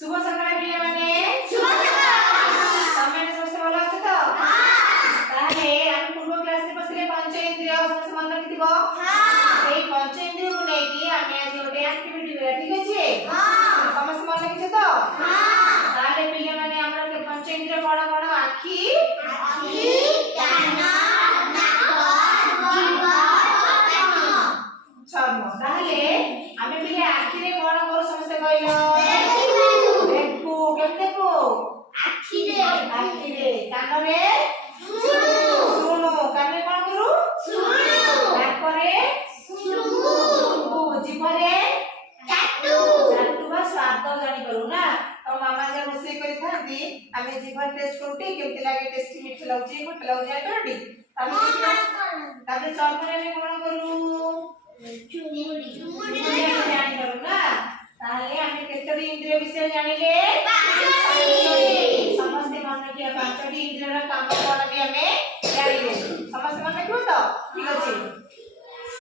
शुभ सकाळ पिले माने शुभ सकाळ तमे समस्त भलो अछि तो हां ताहे हम पूर्व क्लास रे पसले पंच इंद्रिय समस्त मन रखिबो हां एई पंच इंद्रिय को नै कि हमें आज ओटे एक्टिविटी करा ठीक अछि हां समस्त मन रखिछ तो हां ताले पिले माने हमरा के पंच इंद्रिय कोन कोन आखी कान नाक जीभ चर्म ताले हमें पिले आखी रे कोन करू समस्त कहलो देखू केते को आखी रे कान रे सुनु कान रे कोन करू सुनु नाक रे सुनु जीभ रे चाटू बा स्वाद जानि करू ना तो मामा जे रोसे करि थांती हमें जीभ टेस्ट करूटी केते लागे टेस्टी मिठ लाउची गुट लाउची आटोटी ताबे चर्म रे कोन करू चुमुडी जानि करू ना ताले हमें केतरी इंद्रिय विषय जानिले पांचटी समस्त मन के पांचटी इंद्रिय रा काम कोन भी हमें जानिले